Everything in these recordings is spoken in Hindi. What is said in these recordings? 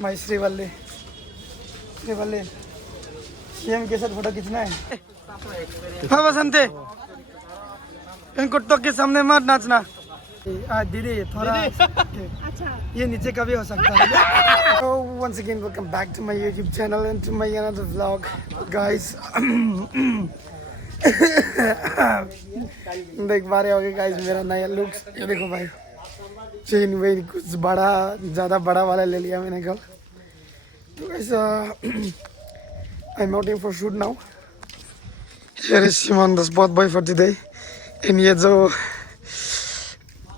माई श्रीवल्ली सीएम के साथ फोटो खींचना है। हाँ बसंते, इन कुत्तों के सामने मत नाचना। दीदी थोड़ा अच्छा ये नीचे का भी हो सकता है। So once again welcome back to my YouTube channel and to my another vlog guys। देख पा रहे होगे गाइस मेरा नया लुक। ये देखो भाई चेन वेन कुछ बड़ा ज़्यादा बड़ा वाला ले लिया मैंने कल। तो ऐसा I am outing for shoot now. Here is Simon the spot boy for today. इन ये जो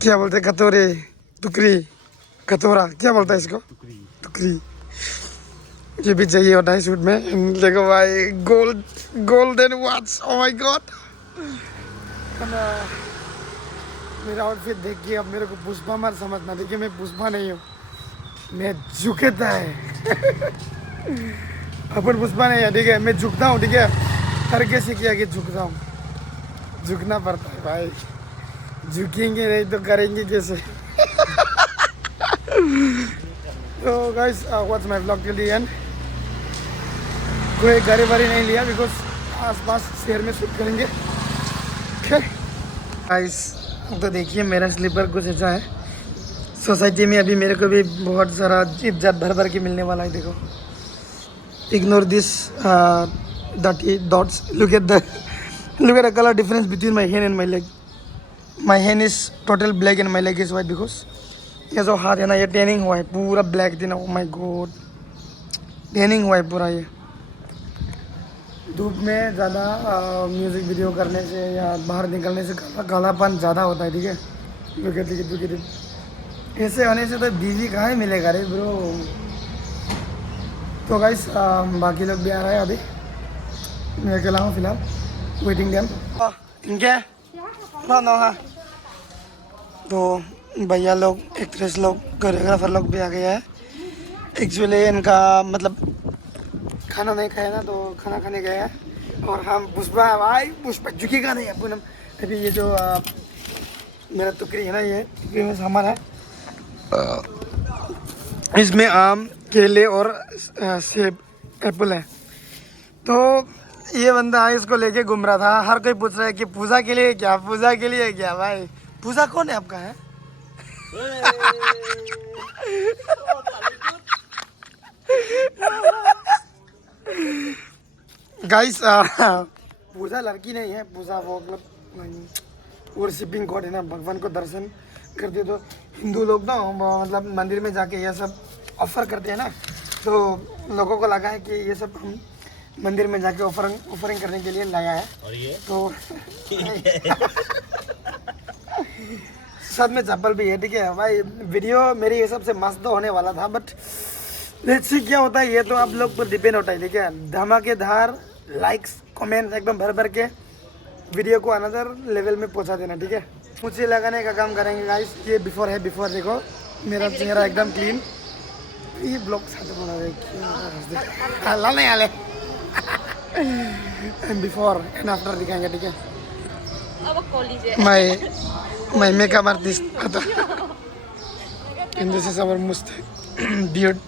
क्या बोलते हैं कतोरे टुकरी कतोरा क्या बोलता है इसको टुकरी ये भी चाहिए होता है शूट में। देखो भाई golden watch oh my God. मेरा आउटफिट देखिए अब मेरे को पुष्पा मत समझना। देखिए मैं पुष्पा नहीं हूँ, मैं झुकता है। अपन पुष्पा नहीं है ठीक है, मैं झुकता हूँ ठीक है। हर कैसे किया कि झुकता हूँ, झुकना पड़ता है भाई। झुकेंगे नहीं तो करेंगे कैसे। तो guys what's my vlog till the end. कोई गाड़ी वाड़ी नहीं लिया बिकॉज आसपास शहर में शूट करेंगे। गाइस तो देखिए मेरा स्लीपर कुछ ऐसा है। सोसाइटी में अभी मेरे को भी बहुत सारा इज्जत भर भर के मिलने वाला है। देखो ignore this dirty dots. Look at the color difference between my hand and my leg. My hand is total black and my leg is white because ये जो हाथ है ना ये टैनिंग हुआ है पूरा ब्लैक थी ना। ओ माय गॉड टैनिंग हुआ है पूरा। ये धूप में ज़्यादा म्यूज़िक वीडियो करने से या बाहर निकलने से कालापन ज़्यादा होता है ठीक है। Look at it. ऐसे होने से तो बीवी कहाँ ही मिलेगा रे ब्रो। तो गाइस बाकी लोग भी आ रहे हैं अभी, मैं अकेला हूँ फिलहाल वेटिंग टाइम। इनके हाँ तो भैया लोग एक्ट्रेस लोग कोरियोग्राफर लोग भी आ गया है। एक्चुअली इनका मतलब खाना नहीं खाया ना तो खाना खाने गए हैं। और हम पुष्पा भाई पुष्पा झुकेगा नहीं अपन। अभी ये जो मेरा टुकड़ी है ना ये टुकड़ी में सामान है। इसमें आम केले और सेब एप्पल है। तो ये बंदा इसको लेके घूम रहा था। हर कोई पूछ रहा है कि पूजा के लिए क्या भाई पूजा कौन है आपका है। गाइस पूजा लड़की नहीं है, पूजा वो मतलब वर्शिपिंग गॉड है ना। भगवान को दर्शन करते तो हिंदू लोग ना मतलब मंदिर में जाके ये सब ऑफर करते हैं ना। तो लोगों को लगा है कि ये सब हम मंदिर में जाके ऑफरिंग करने के लिए लाया है। और ये तो साथ में चप्पल भी है ठीक है भाई। वीडियो मेरी ये सबसे मस्त होने वाला था बट लेट्स सी क्या होता है। ये तो आप लोग पर डिपेंड होता है ठीक है। धमाकेदार लाइक्स कमेंट्स एकदम भर भर के वीडियो को अनदर लेवल में पहुंचा देना ठीक है। मुझे लगाने का काम करेंगे गाइस। ये बिफोर है, बिफोर देखो मेरा चेहरा एकदम क्लीन। ये ब्लॉग साथ बना रहे लाने आले एंड बिफोर एंड आफ्टर दिखाएंगे ठीक है। my makeup artist आता and this is our Mustang beard।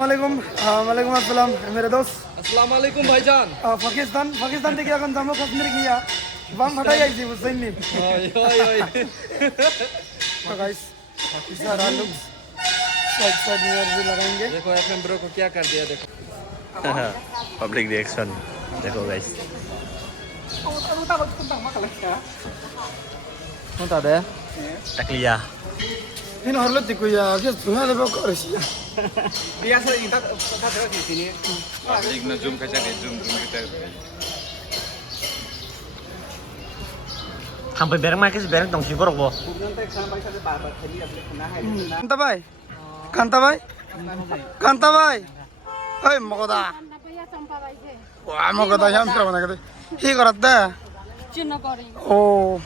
वालेकुम अस्सलाम मेरे दोस्त। अस्सलाम वालेकुम भाईजान। पाकिस्तान থেকে এখন জম্মু কাশ্মীর গিয়া বাম ফাটাই আইছি বুঝছেন নি। तो गाइस सारा लुक साइड मिरर भी लगाएंगे। देखो एफएम ब्रो को क्या कर दिया देखो। पब्लिक रिएक्शन देखो guys. Nonton deh. Takliah. Ini harus dikuya, dia punya ada bawa Rusia. Biasa kita di sini. Public na zoom kasi ni zoom kita. Sampai bereng makin bereng dong sih korok bo. Kanta bay. Hei mogoda. Wah mogoda yang berapa nak tu? Hi korat dah. Oh.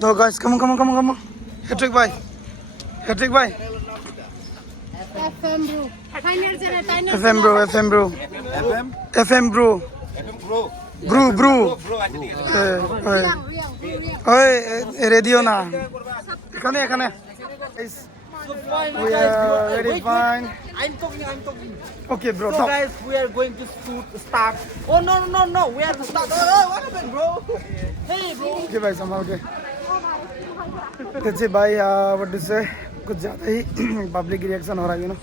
तो गाइस कम हैट्रिक भाई FM bro Bro. Oi, radio na. Ekhane. Guys, we are very fine. I'm talking. Okay, bro. So Talk. guys, we are going to start. Oh no, we have to start. Oh, what happened, bro? Hey, bro. Okay, भाई संभाल के. Let's say भाई, what to say? कुछ ज़्यादा ही public reaction हो रहा है, you know.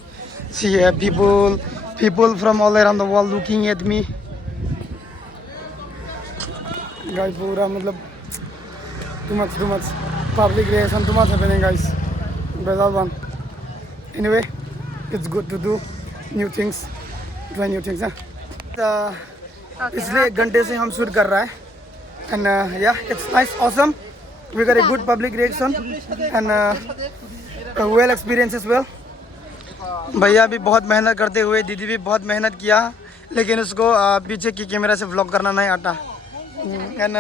See, people from all around the world looking at me. Guys, पूरा मतलब too much public reaction, too much happening, guys. Result one. Anyway, it's good to do new things, try new things, huh? इसलिए एक घंटे से हम शूट कर रहा है. And yeah, it's nice, awesome. We got a good public reaction and well experience as well. भैया भी बहुत मेहनत करते हुए, दीदी भी बहुत मेहनत किया, लेकिन उसको पीछे की कैमरा से व्लॉग करना नहीं आता. एंड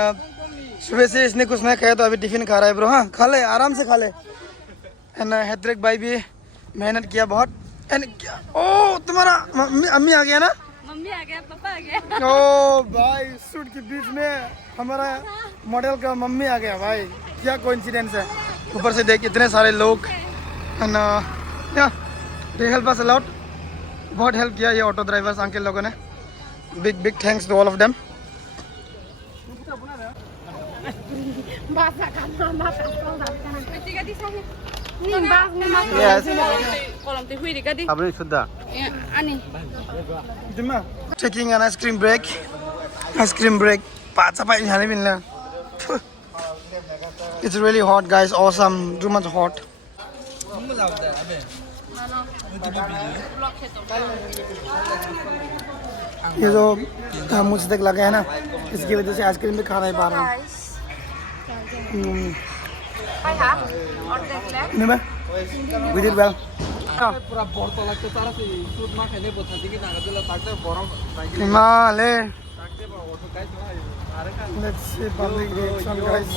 सुबह से इसने कुछ नहीं खाया तो अभी टिफिन खा रहा है ब्रो. हाँ, खा ले, आराम से खा ले. एंड हैत्रिक भाई भी मेहनत किया बहुत. एंड ओ तुम्हारा अम्मी आ गया ना? मम्मी आ गया, पापा आ गया. ओ भाई, शूट के बीच में हमारा मॉडल का मम्मी आ गया भाई. क्या कोइंसिडेंस है. ऊपर से देख इतने सारे लोग. And yeah they help us a lot. बहुत हेल्प किया ये ऑटो ड्राइवर्स अंकल लोगों ने. Big thanks to all of them. Yes. Kolam teh hui dikadi. Abang sudah. Ani. Taking an ice cream break. Pacapai hari ini. It's really hot, guys. Awesome. Too much hot. ये जो मुझ तक लगा है ना, इसकी वजह से आइसक्रीम भी खा नहीं पा रहा हूँ. नहीं मैं we did well. पूरा बर्ता लगते तारा से सूट मा खाने बोलता थी कि ना गजला ताकते बरम हिमालय. ताकते ऑटो गाइस अरे का Let's see public reaction, guys.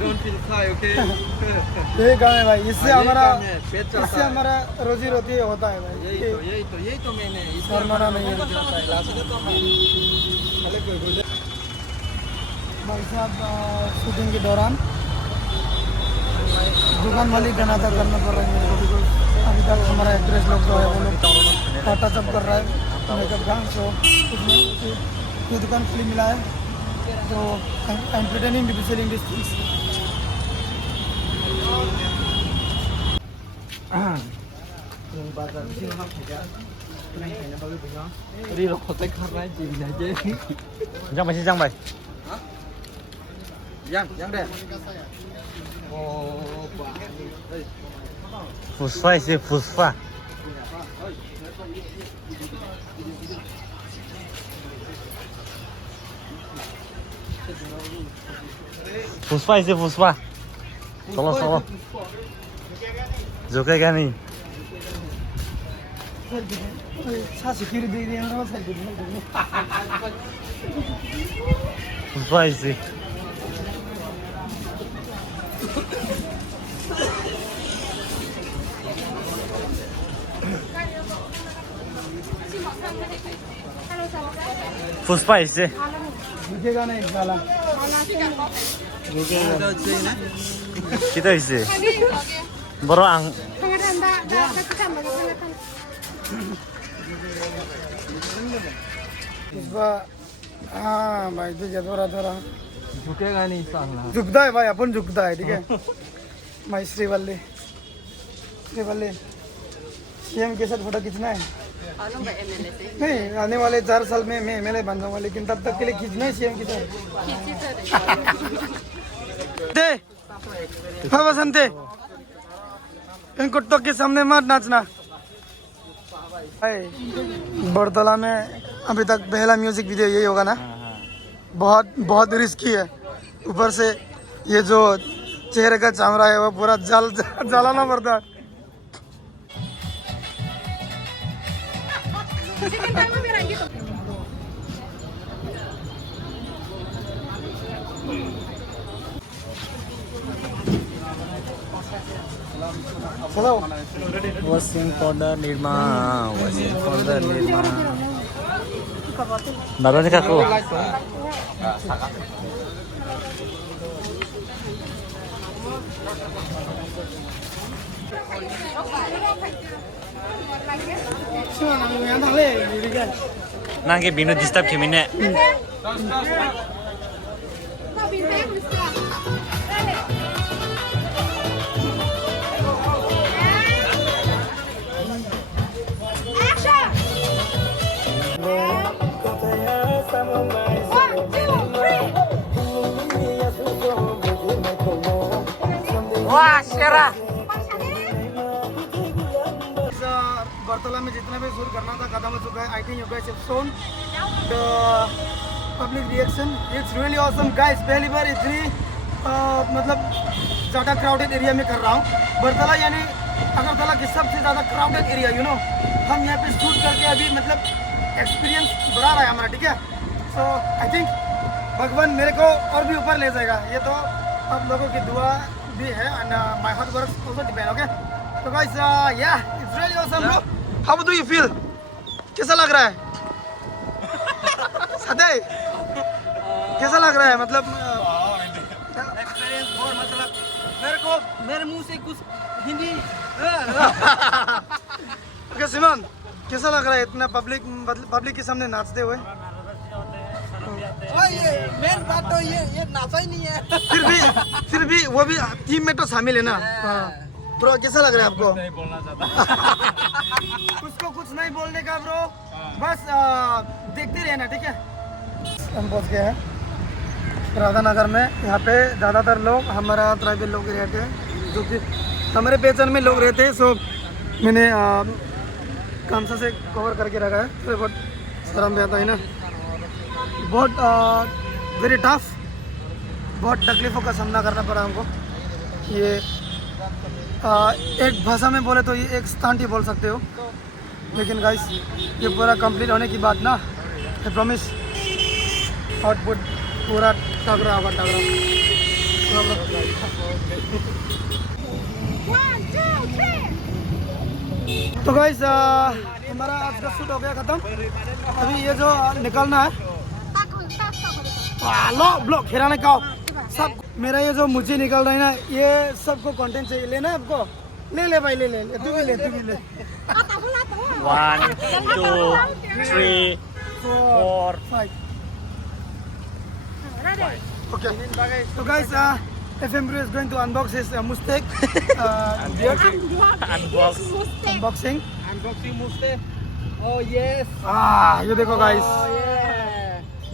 Don't feel shy okay. ये काम है भाई. इससे हमारा पेट चलता इससे है. हमारा रोजी रोटी होता है भाई. यही तो मैंने शर्माना नहीं है. लास्ट तो खाली कोई भाई साहब शूटिंग के दौरान दुकान मालिक का नाता करना पड़ रहा है मेरे को. बिकॉज अभी तक हमारा एक्ट्रेस लोग जो है वो लोग टाटा सब कर रहा है मेकअप का. सो उसमें ये दुकान खुली मिला है तो I am pretending to be selling this things. đi rồi có tay khát này chị này chứ. Jang bay. Yang deh. Puspa isi Puspa. Solo. झुकेगा नहीं. Puspa isi. Puspa isi. रुकेगा नहीं साला. Kita isi. Baru ang. हाँ भाई ठीक है. थोड़ा झुकेगा नहीं साला. झुकता है भाई. अपन झुकता है. ठीक है. मैं श्रीवल्ली सीएम के साथ फोटो खींचना है. नहीं, आने वाले 4 साल में मैं एमएलए बन जाऊंगा, लेकिन तब तक के लिए खींचना है सीएम की साथ. हाँ बसंते, इन कुत्तों के सामने मत नाचना. बड़तला में अभी तक पहला म्यूजिक वीडियो यही होगा ना. बहुत रिस्की है. ऊपर से ये जो चेहरे का चमड़ा है वो पूरा जलाना पड़ता है. चलो. Washing powder Nirma. Dapat ni kaku. Semua nang yang tak leh, jadi kan. Nang ke binu disturb kemine. Wah, Syera. बर्तला में जितना भी शूट करना था खत्म हो चुका है. I think you guys have shown the public reaction. It's really awesome guys. पहली बार इतनी मतलब ज़्यादा crowded area में कर रहा हूँ. बर्तला यानी अगरतला की सबसे ज़्यादा crowded area, you know. हम यहाँ पे शूट करके अभी मतलब एक्सपीरियंस बढ़ा रहा है हमारा, ठीक है. So I think भगवान मेरे को और भी ऊपर ले जाएगा. ये तो आप लोगों की दुआ भी है and my hard work also depend, okay. So guys, yeah, it's really awesome, bro. How do you feel? कैसा लग रहा है? सदै कैसा लग रहा है? मतलब एक्सपीरियंस बहुत मतलब मेरे मुंह से कुछ हिंदी ओके सिमन कैसा लग रहा है इतना पब्लिक के सामने नाचते हुए? ये मेन बात तो ये नाचा ही नहीं है। फिर भी वो भी टीम में तो शामिल है ना. ब्रो कैसा लग रहा है आपको? नहीं बोलना चाहता. उसको कुछ नहीं बोलने का ब्रो, बस देखते रहना, ठीक है. हम पहुंच गए हैं राधानगर में. यहाँ पे ज़्यादातर लोग हमारा ट्राइबल लोग रहते हैं, जो कि हमारे पहचान में लोग रहते हैं. सो मैंने कामसा से कवर करके रखा है. तो बहुत शर्म भी आता है ना. बहुत वेरी टफ, बहुत तकलीफ़ों का सामना करना पड़ा हमको. ये एक भाषा में बोले तो ये एक स्टंट ही बोल सकते हो. लेकिन गाइस ये पूरा कंप्लीट होने की बात ना, आई प्रॉमिस आउटपुट पूरा तगड़ा होगा, तगड़ा. तो गाइस हमारा आज का शूट हो गया ख़त्म. अभी ये जो निकलना है लो ब्लॉक खेराने का सब. मेरा ये जो मुझे निकल रहा है ना, ये सबको कंटेंट चाहिए. लेना है आपको? ले भाई, ले तू भी ले. 1, 2, 3, 4. 5. Okay. So guys, FM Bro is going to unbox his Mustang beard. Unboxing. Unboxing मुझसे। Oh yes. ये देखो गाइस.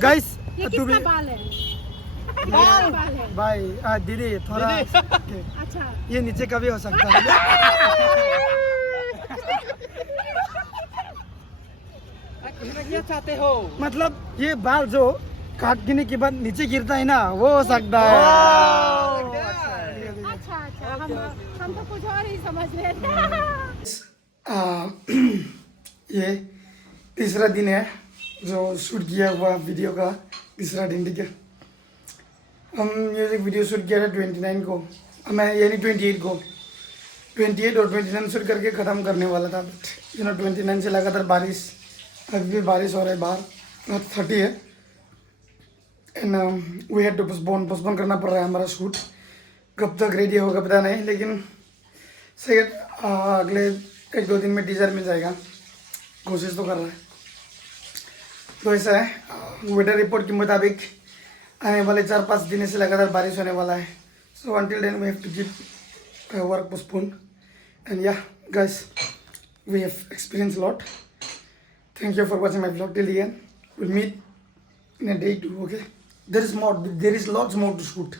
गाइस ये तू भी किसका बाल है? बाल। बाल है। भाई दीदी थोड़ा okay. अच्छा ये नीचे का भी हो सकता है. क्या चाहते हो? मतलब ये बाल जो काटने के बाद नीचे गिरता है ना, वो हो सकता है. अच्छा हम तो कुछ और ही समझ रहे थे. ये तीसरा दिन है जो शूट किया हुआ वीडियो का. तीसरा दिन, ठीक है. हम म्यूजिक वीडियो शूट किया था 29 को, मैं यानी 28 को. 28 और 29 शूट करके ख़त्म करने वाला था. बट 29 से लगातार बारिश, अभी भी बारिश हो रहा है बाहर. 30 है and we had to postpone करना पड़ रहा है हमारा शूट. कब तक रेडी होगा पता नहीं, लेकिन शायद अगले 1-2 दिन में टीजर मिल जाएगा. कोशिश तो कर रहा है. तो ऐसा है, वेदर रिपोर्ट के मुताबिक आने वाले 4-5 दिन से लगातार बारिश होने वाला है. So until then we have to keep work postpone. And yeah guys, we have experience lot. Thank you for watching my vlog till the end. We'll meet in a day 2, okay? There is lots more to shoot.